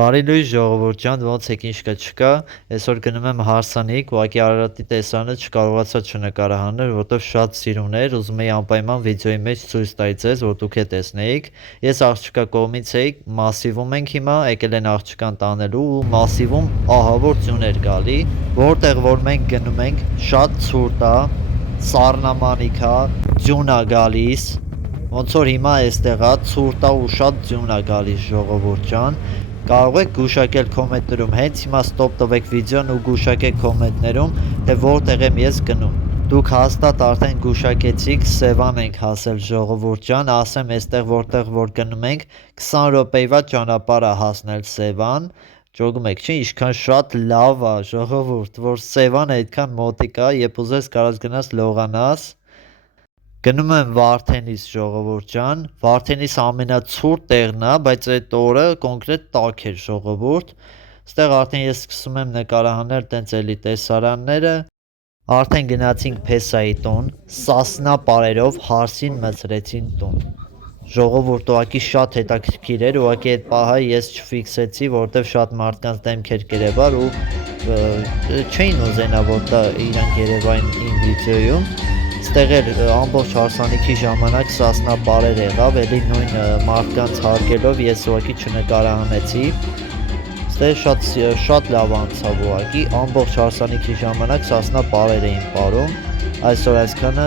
Բարի լույս ժողովուրդ ջան, ոնց եք, ինչ կա չկա, այսօր գնում եմ հարսանիք, ուղղակի Արարատի տեսարանը չկարողացա չնկարահանել, որովհետև շատ սիրուն էր, ուզում էի անպայման վիդեոյի մեջ ցույց տալ ձեզ, որ դուք էլ տեսնեիք։ Ես աղջկա կողմից էի, մասիվում ենք հիմա, եկել են աղջկան տանելու ու մասիվում ահա որ ձյուն էր գալի, որտեղ որ մենք գնում ենք, շատ ցուրտ է, սառնամանիք է, ձյուն է գալիս, ոնց որ հիմա այստեղ է, ցուրտ է ու շատ ձյուն է գալիս ժողովուրդ ջան։ Կարող եք գուշակել կոմենտներում, հենց հիմա ստոպ տվեք վիդեոն ու գուշակեք կոմենտներում, թե որտեղ եմ ես գնում։ Դուք հաստատ արդեն գուշակեցիք, Սևան ենք հասել ժողովուրդ ջան, ասեմ այստեղ որտեղ որ գնում ենք, 20 րոպեվա ճանապարհ է հասնել Սևան։ Ճոգում եք, չէ՞, ինչքան շատ լավ է ժողովուրդ, որ Սևան այդքան մոտիկ է, երբ ուզես կարաս գնաս լողանաս։ Գնում եմ Վարդենիս ժողովուրդ ջան, Վարդենիս ամենացուրտ տեղն է, բայց այդ օրը կոնկրետ տաք էր ժողովուրդ։ Այստեղ արդեն ես սկսում եմ նկարահանել տենց էլի տեսարանները։ Արդեն գնացինք Փեսայի տուն, Սասնա պարերով հարսին մցրեցին տուն։ Ժողովուրդ ուղղակի շատ հետաքրքիր էր, ուղղակի այդ պահը ես չֆիքսեցի, որովհետև շատ մարդկանց դեմքեր կերևար ու չէին ուզենա, որ իրանք երևային իմ վիդեոյում։ Ստեղ էր ամբողջ հարսանիքի ժամանակ Սասնա պարեր եղավ, էլի նույն մարդկանց հարգելով ես ուղղակի չնկարահանեցի։ Ստեղ շատ լավ անցավ ուղղակի, ամբողջ հարսանիքի ժամանակ Սասնա պարեր էին պարում, այսօր այսքանը,